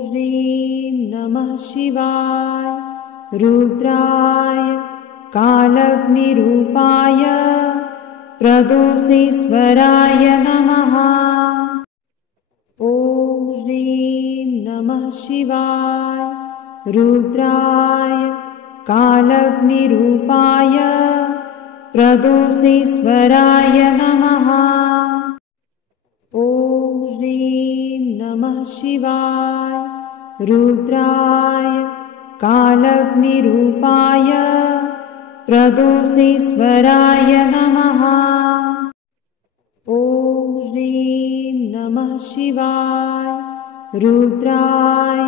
ह्रीं नमः शिवाय रुद्राय कालग्निरूपाय प्रदोषेश्वराय नमः। ॐ ह्रीं नमः शिवाय रुद्राय कालग्निरूपाय प्रदोषेश्वराय नमः। ॐ ह्रीं नमः शिवाय रुद्राय कालग्निरूपाय प्रदोषेश्वराय नमः। ॐ ह्रीं नमः शिवाय रुद्राय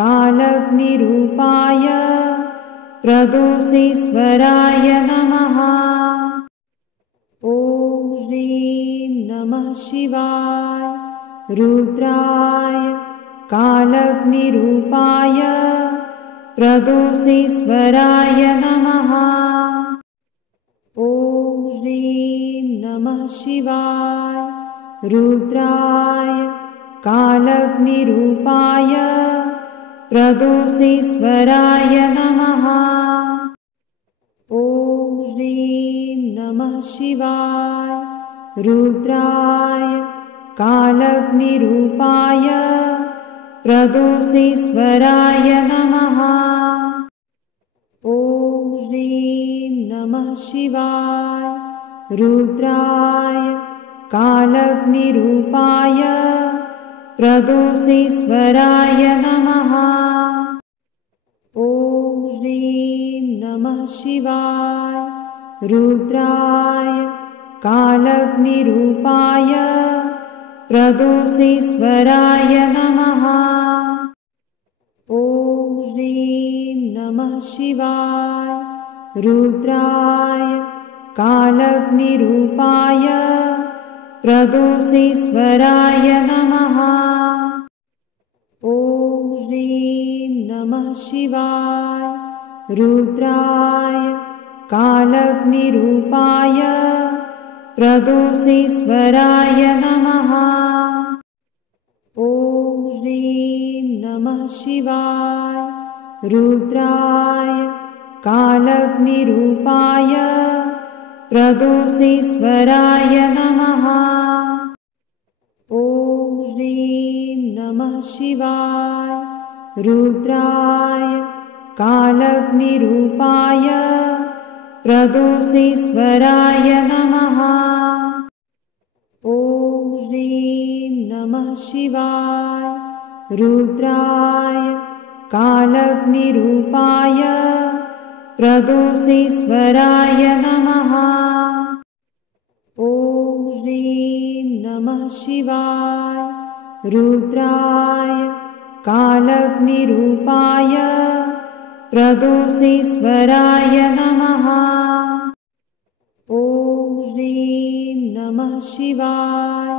कालग्निरूपाय प्रदोषेश्वराय नमः। ॐ ह्रीं नमः शिवाय रुद्राय कालग्निरूपाय प्रदोषेश्वराय नमः। ॐ ह्रीं नमः शिवाय रुद्राय कालग्निरूपाय प्रदोषेश्वराय नमः। ॐ ह्रीं नमः शिवाय रुद्राय कालग्निरूपाय प्रदोषेश्वराय नमः। ॐ ह्रीं नमः शिवाय रुद्राय कालग्निरूपाय प्रदोषेश्वराय नमः। ॐ ह्रीं नमः शिवाय रुद्राय कालग्निरूपाय प्रदोषेश्वराय नमः। ॐ ह्रीं नमः शिवाय रुद्राय कालग्निरूपाय प्रदोषेश्वराय नमः। ॐ ह्रीं नमः शिवाय रुद्राय कालग्निरूपाय प्रदोषेश्वराय नमः। ॐ ह्रीं नमः शिवाय रुद्राय कालग्निरूपाय प्रदोषेश्वराय नमः। ॐ ह्रीं नमः शिवाय रुद्राय कालग्निरूपाय प्रदोषेश्वराय नमः। ॐ ह्रीं नमः शिवाय रुद्राय कालग्निरूपाय प्रदोषेश्वराय नमः। ॐ ह्रीं नमः शिवाय रुद्राय कालग्निरूपाय प्रदोषेश्वराय नमः। ॐ ह्रीं नमः शिवाय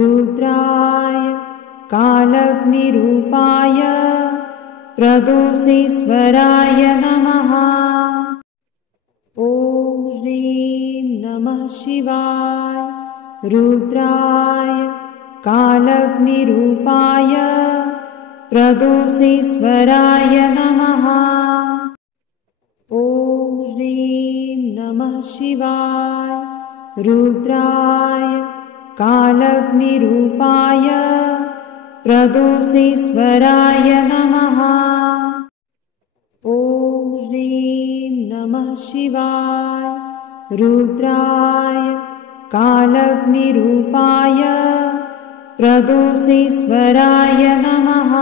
रुद्राय कालग्निरूपाय प्रदोषेश्वराय नमः। ॐ ह्रीं नमः शिवाय रुद्राय कालग्निरूपाय प्रदोषेश्वराय नमः। ॐ ह्रीं नमः शिवाय रुद्राय कालग्निरूपाय प्रदोषेश्वराय नमः। ॐ ह्रीं नमः शिवाय रुद्राय कालग्निरूपाय प्रदोषेश्वराय नमः।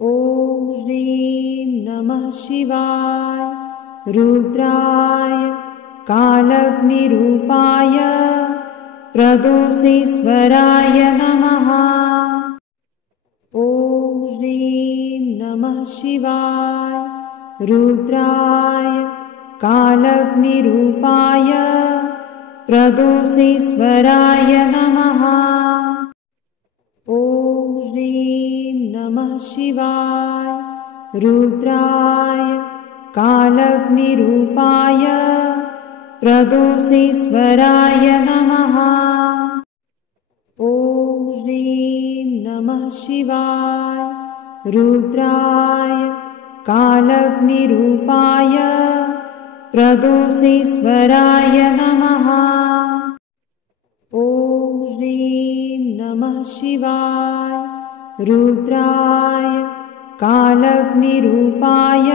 ॐ ह्रीं नमः शिवाय रुद्राय कालग्निरूपाय प्रदोषेश्वराय नमः। ॐ ह्रीं नमः शिवाय रुद्राय कालग्निरूपाय प्रदोषेश्वराय नमः। ॐ ह्रीं नमः शिवाय रुद्राय कालग्निरूपाय प्रदोषेश्वराय नमः। ॐ ह्रीं नमः नमः शिवाय रुद्राय कालग्निरूपाय प्रदोषेश्वराय नमः। ॐ ह्रीं नमः शिवाय रुद्राय कालग्निरूपाय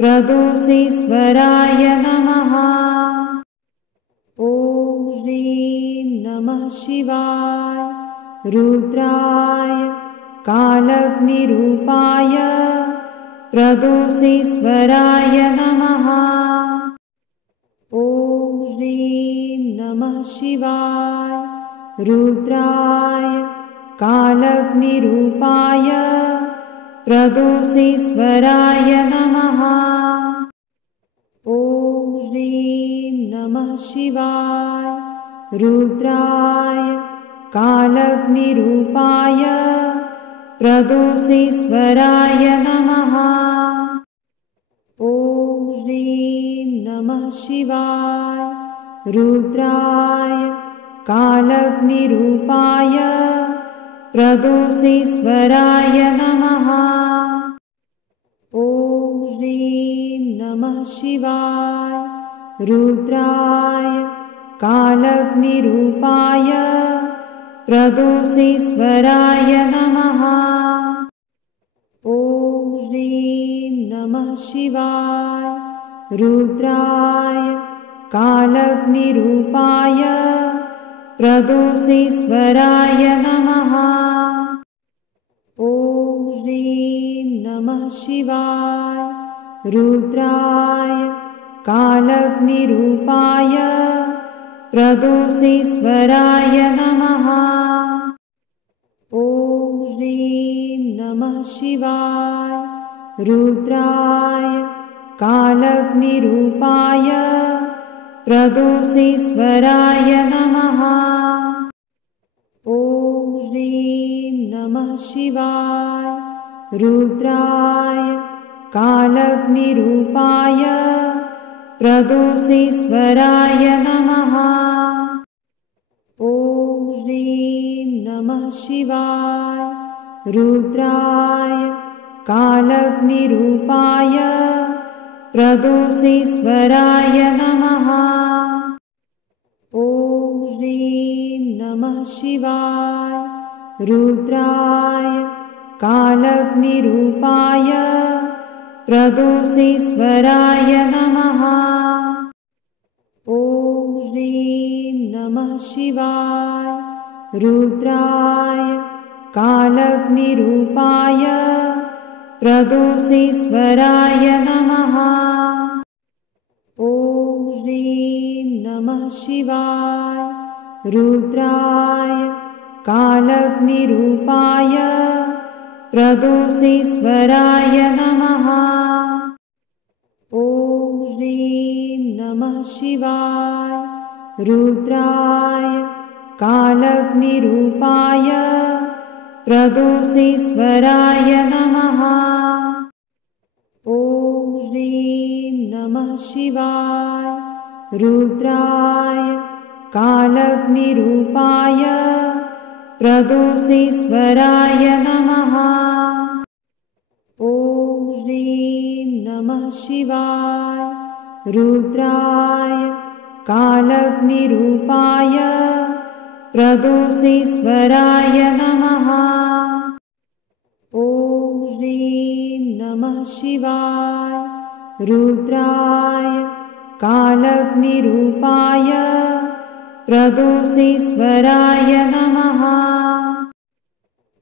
प्रदोषेश्वराय नमः। ॐ ह्रीं नमः शिवाय रुद्राय कालग्निरूपाय प्रदोषेश्वराय नमः। ॐ ह्रीं नमः शिवाय रुद्राय कालग्निरूपाय प्रदोषेश्वराय नमः। ॐ ह्रीं नमः शिवाय रुद्राय कालग्निरूपाय प्रदोषेश्वराय नमः। ॐ ह्रीं नमः शिवाय रुद्राय कालग्निरूपाय प्रदोषेश्वराय नमः। ॐ ह्रीं नमः शिवाय रुद्राय कालग्निरूपाय प्रदोषेश्वराय नमः। ॐ ह्रीं नमः शिवाय रुद्राय कालग्निरूपाय प्रदोषेश्वराय नमः। ॐ ह्रीं नमः शिवाय रुद्राय कालग्निरूपाय प्रदोषेश्वराय नमः। ॐ ह्रीं नमः शिवाय रुद्राय कालग्निरूपाय प्रदोषेश्वराय नमः। ॐ ह्रीं नमः शिवाय रुद्राय कालग्निरूपाय प्रदोषेश्वराय नमः। ॐ ह्रीं नमः शिवाय रुद्राय कालग्निरूपाय प्रदोषेश्वराय नमः। ॐ ह्रीं नमः शिवाय रुद्राय कालग्निरूपाय प्रदोषेश्वराय नमः। ॐ ह्रीं नमः शिवाय रुद्राय कालग्निरूपाय प्रदोषेश्वराय नमः। ॐ ह्रीं नमः शिवाय रुद्राय कालग्निरूपाय प्रदोषेश्वराय नमः। ॐ ह्रीं नमः शिवाय रुद्राय कालग्निरूपाय प्रदोषेश्वराय नमः। ॐ ह्रीं नमः शिवाय रुद्राय कालग्निरूपाय प्रदोषेश्वराय नमः। ॐ ह्रीं नमः शिवाय रुद्राय कालग्निरूपाय प्रदोषेश्वराय नमः। ॐ ह्रीं नमः शिवाय रुद्राय कालग्निरूपाय प्रदोषेश्वराय नमः।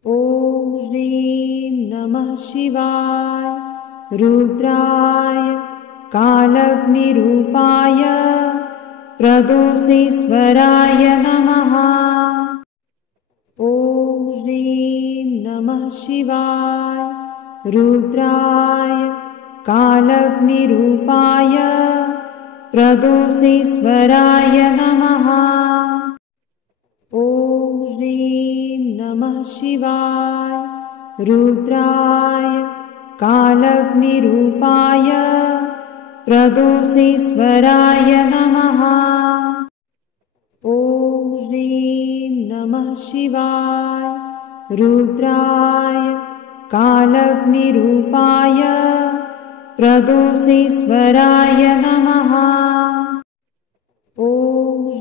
ॐ ह्रीं नमः शिवाय रुद्राय कालग्निरूपाय प्रदोषेश्वराय नमः। ॐ ह्रीं नमः शिवाय रुद्राय कालग्निरूपाय प्रदोषेश्वराय नमः। ॐ ह्रीं नमः शिवाय रुद्राय कालग्निरूपाय प्रदोषेश्वराय नमः। ॐ ह्रीं नमः शिवाय रुद्राय कालग्निरूपाय प्रदोषेश्वराय नमः। ॐ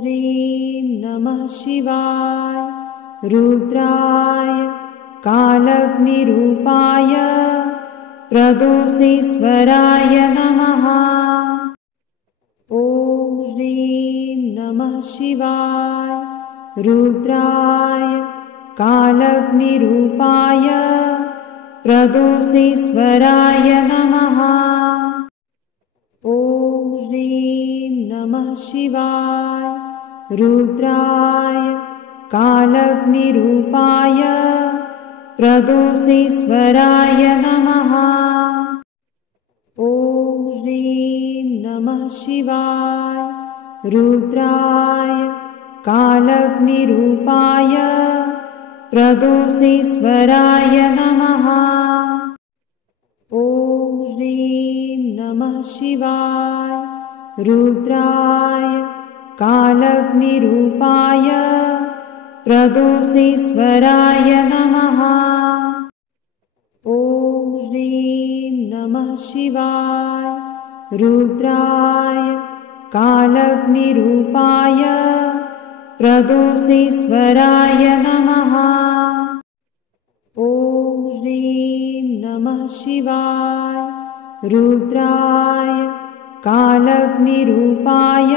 ह्रीं नमः शिवाय। रुद्राय कालग्निरूपाय प्रदोषेश्वराय नमः। ॐ ह्रीं नमः शिवाय। रुद्राय कालग्निरूपाय प्रदोषेश्वराय नमः। ॐ ह्रीं नमः शिवाय। रुद्राय कालग्निरूपाय प्रदोषेश्वराय नमः। ॐ ह्रीं नमः शिवाय। रुद्राय कालग्निरूपाय प्रदोषेश्वराय नमः। ॐ ह्रीं नमः शिवाय। रुद्राय कालग्निरूपाय प्रदोषेश्वराय नमः। ॐ ह्रीं नमः शिवाय। रुद्राय कालग्निरूपाय प्रदोषेश्वराय नमः। ॐ ह्रीं नमः शिवाय। रुद्राय कालग्निरूपाय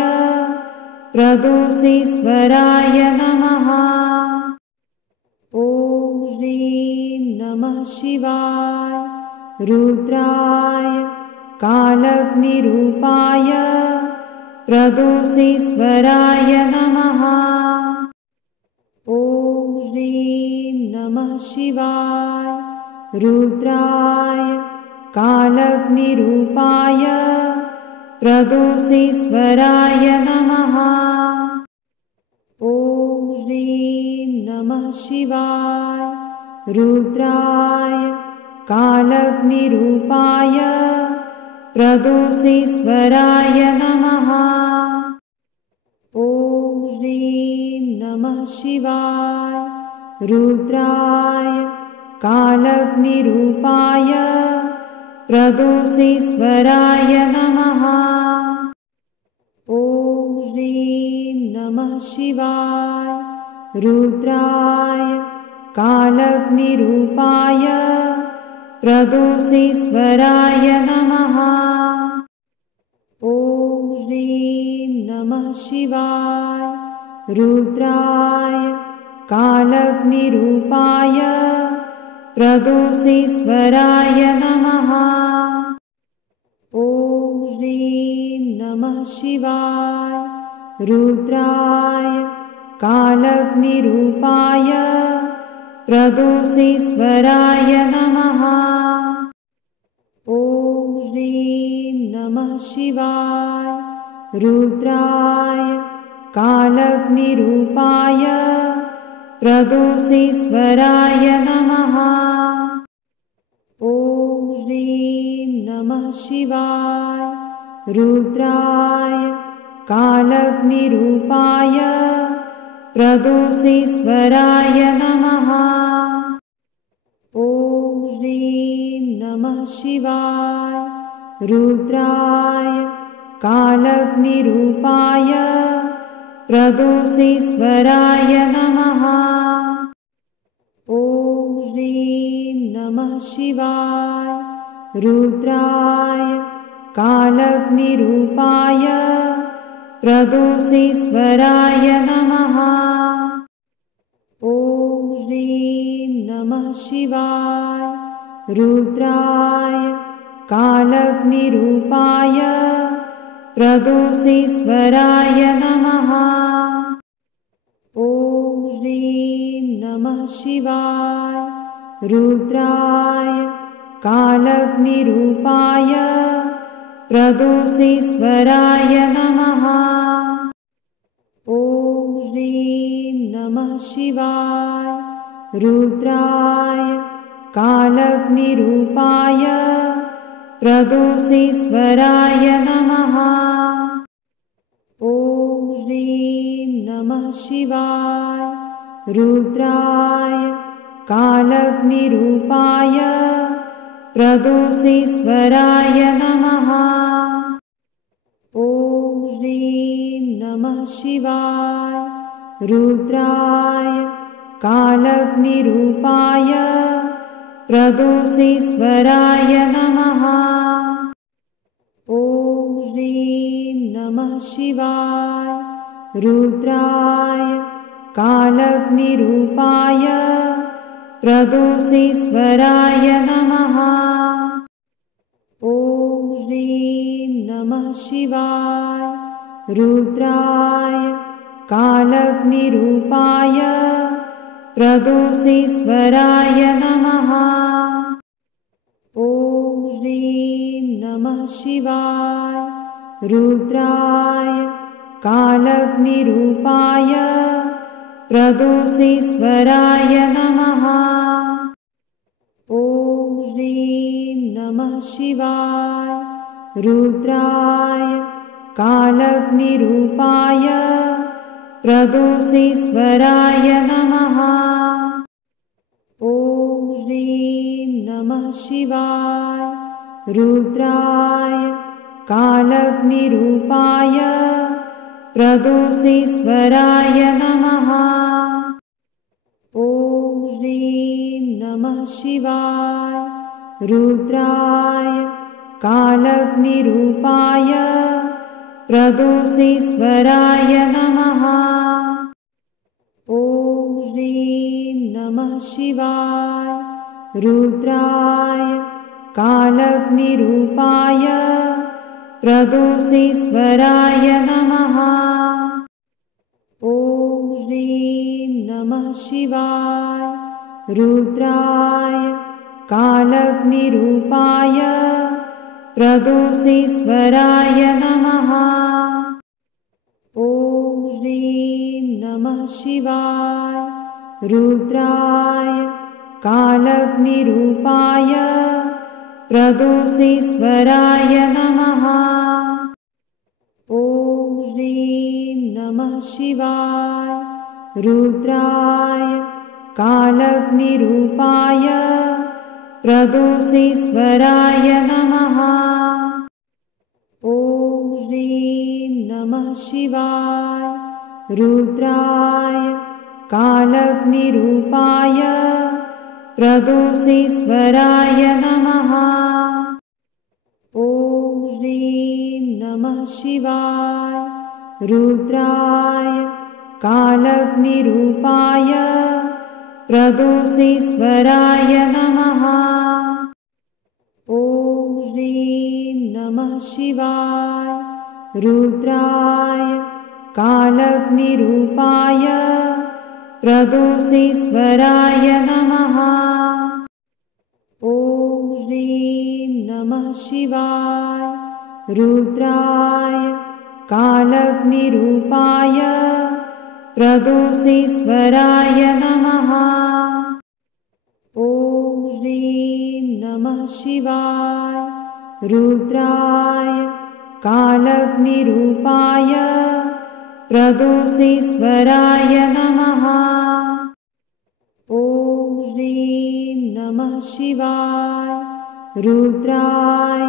प्रदोषेश्वराय नमः। ॐ ह्रीं नमः शिवाय। रुद्राय कालग्निरूपाय प्रदोषेश्वराय नमः। ॐ ह्रीं नमः शिवाय। रुद्राय कालग्निरूपाय प्रदोषेश्वराय नमः। ॐ ह्रीं नमः शिवाय। रुद्राय कालग्निरूपाय प्रदोषेश्वराय नमः। ॐ ह्रीं नमः शिवाय। रुद्राय कालग्निरूपाय प्रदोषेश्वराय नमः। ॐ ह्रीं नमः शिवाय। रुद्राय कालग्निरूपाय प्रदोषेश्वराय नमः। ॐ ह्रीं नमः शिवाय। रुद्राय कालग्निरूपाय प्रदोषेश्वराय नमः। ॐ ह्रीं नमः शिवाय। रुद्राय कालग्निरूपाय प्रदोषेश्वराय नमः। ॐ ह्रीं नमः शिवाय। रुद्राय कालग्निरूपाय प्रदोषेश्वराय नमः। ॐ ह्रीं नमः शिवाय। रुद्राय कालग्निरूपाय प्रदोषेश्वराय नमः। ॐ ह्रीं नमः शिवाय। रुद्राय कालग्निरूपाय प्रदोषेश्वराय नमः। ॐ ह्रीं नमः शिवाय। रुद्राय कालग्निरूपाय प्रदोषेश्वराय नमः। ॐ ह्रीं नमः शिवाय। रुद्राय कालग्निरूपाय प्रदोषेश्वराय नमः। ॐ ह्रीं नमः शिवाय। रुद्राय कालग्निरूपाय प्रदोषेश्वराय नमः। ॐ ह्रीं नमः शिवाय। रुद्राय कालग्निरूपाय प्रदोषेश्वराय नमः। ॐ ह्रीं नमः शिवाय। रुद्राय कालग्निरूपाय प्रदोषेश्वराय नमः। ॐ ह्रीं नमः शिवाय रुद्राय कालग्निरूपाय प्रदोषेश्वराय नमः। ॐ ह्रीं नमः शिवाय रुद्राय कालग्निरूपाय प्रदोषेश्वराय नमः। ॐ ह्रीं नमः शिवाय रुद्राय कालग्निरूपाय प्रदोषेश्वराय नमः। ॐ ह्रीं नमः शिवाय रुद्राय कालग्निरूपाय प्रदोषेश्वराय नमः। ॐ ह्रीं नमः शिवाय रुद्राय कालग्निरूपाय प्रदोषेश्वराय नमः। ॐ ह्रीं नमः शिवाय रुद्राय कालग्निरूपाय प्रदोषेश्वराय नमः। ॐ ह्रीं नमः शिवाय रुद्राय कालग्निरूपाय प्रदोषेश्वराय नमः। ॐ ह्रीं नमः शिवाय रुद्राय कालग्निरूपाय प्रदोषेश्वराय नमः। ॐ ह्रीं नमः शिवाय रुद्राय कालग्निरूपाय प्रदोषेश्वराय नमः। ॐ ह्रीं नमः शिवाय रुद्राय कालग्निरूपाय प्रदोषेश्वराय नमः। ॐ ह्रीं नमः शिवाय रुद्राय कालग्निरूपाय प्रदोषेश्वराय नमः। ॐ ह्रीं नमः शिवाय रुद्राय कालग्निरूपाय प्रदोषेश्वराय नमः। ॐ ह्रीं नमः शिवाय रुद्राय कालग्निरूपाय प्रदोषेश्वराय नमः। ॐ ह्रीं नमः शिवाय रुद्राय कालग्निरूपाय प्रदोषेश्वराय नमः। ॐ ह्रीं नमः शिवाय रुद्राय कालग्निरूपाय प्रदोषेश्वराय नमः। ॐ ह्रीं नमः शिवाय रुद्राय कालग्निरूपाय प्रदोषेश्वराय नमः। ॐ ह्रीं नमः शिवाय रुद्राय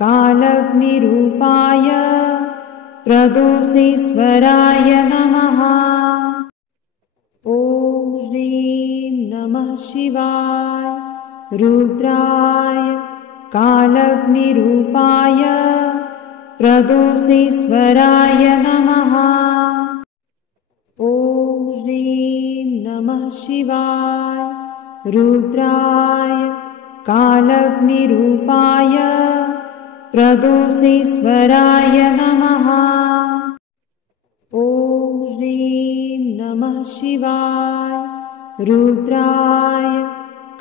कालग्निरूपाय प्रदोषेश्वराय नमः। ॐ ह्रीं नमः शिवाय रुद्राय कालग्निरूपाय प्रदोषेश्वराय नमः। ॐ ह्रीं नमः शिवाय रुद्राय कालग्निरूपाय प्रदोषेश्वराय नमः। ॐ ह्रीं नमः शिवाय रुद्राय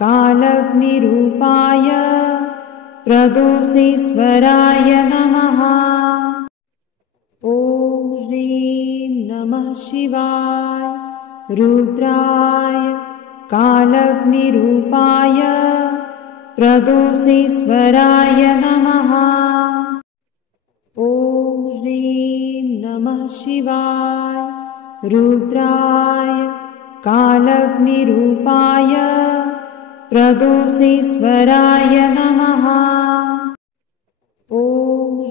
कालग्निरूपाय प्रदोषेश्वराय नमः। ॐ ह्रीं नमः शिवाय रुद्राय कालग्निरूपाय प्रदोषेश्वराय नमः। ॐ ह्रीं नमः शिवाय रुद्राय कालग्निरूपाय प्रदोषेश्वराय नमः। ॐ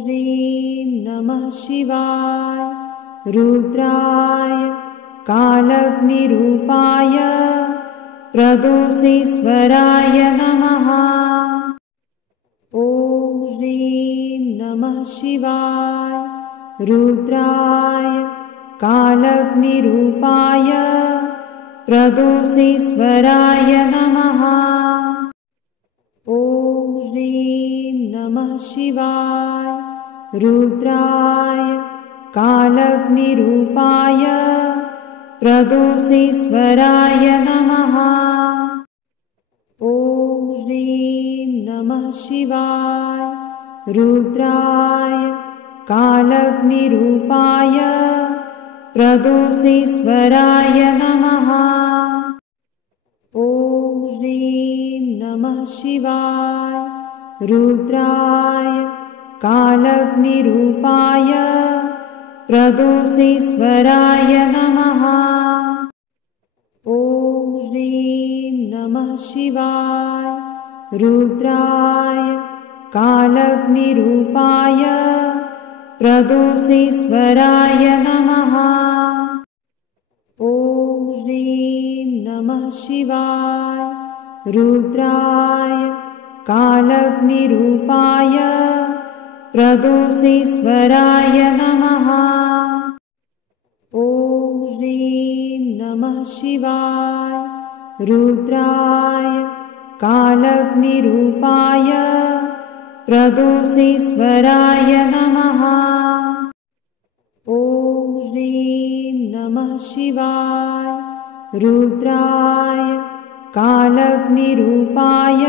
ह्रीं नमः शिवाय रुद्राय कालग्निरूपाय प्रदोषेश्वराय नमः। ॐ ह्रीं नमः शिवाय रुद्राय कालग्निरूपाय प्रदोषेश्वराय नमः। ॐ ह्रीं नमः शिवाय रुद्राय कालग्निरूपाय प्रदोषेश्वराय नमः। ॐ ह्रीं नमः शिवाय रुद्राय कालग्निरूपाय प्रदोषेश्वराय नमः। ॐ ह्रीं नमः शिवाय रुद्राय कालग्निरूपाय प्रदोषेश्वराय नमः। ॐ ह्रीं नमः शिवाय रुद्राय कालग्निरूपाय प्रदोषेश्वराय नमः। ॐ ह्रीं नमः शिवाय रुद्राय कालग्निरूपाय प्रदोषेश्वराय नमः। ॐ ह्रीं नमः शिवाय रुद्राय कालग्निरूपाय प्रदोषेश्वराय नमः। ॐ ह्रीं नमः शिवाय रुद्राय कालग्निरूपाय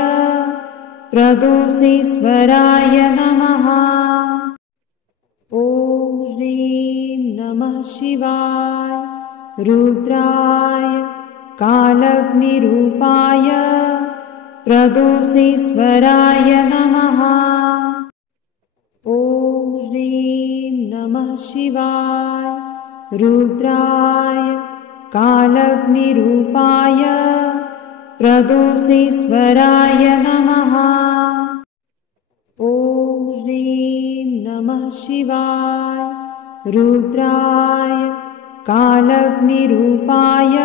प्रदोषेश्वराय नमः। ॐ ह्रीं नमः शिवाय रुद्राय कालग्निरूपाय प्रदोषेश्वराय नमः। ॐ ह्रीं नमः शिवाय रुद्राय कालग्निरूपाय प्रदोषेश्वराय नमः। ॐ ह्रीं नमः शिवाय रुद्राय कालग्निरूपाय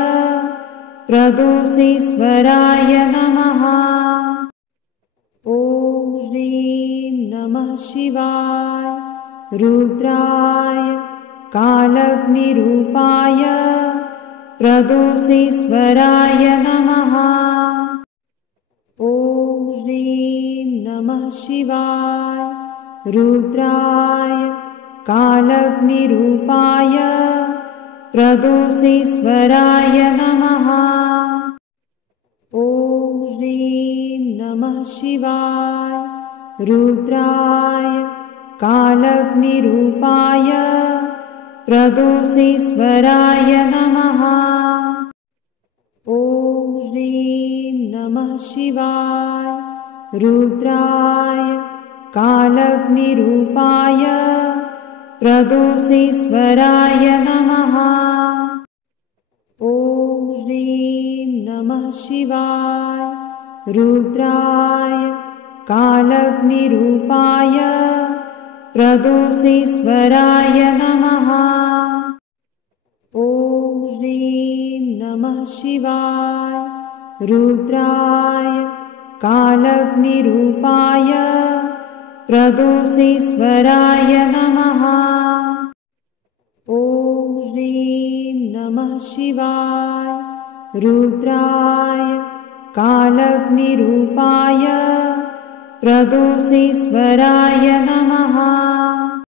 प्रदोषेश्वराय नमः। ॐ ह्रीं नमः शिवाय रुद्राय कालग्निरूपाय प्रदोषेश्वराय नमः। ॐ ह्रीं नमः शिवाय रुद्राय कालग्निरूपाय प्रदोषेश्वराय नमः। ॐ ह्रीं नमः शिवाय रुद्राय कालग्निरूपाय प्रदोषेश्वराय नमः। ॐ ह्रीं नमः शिवाय रुद्राय कालग्निरूपाय प्रदोषेश्वराय नमः। ॐ ह्रीं नमः शिवाय रुद्राय कालग्निरूपाय प्रदोषेश्वराय नमः। ॐ ह्रीं नमः शिवाय रुद्राय कालग्निरूपाय प्रदोषेश्वराय नमः। ॐ ह्रीं नमः शिवाय रुद्राय कालग्निरूपाय प्रदोषेश्वराय नमः।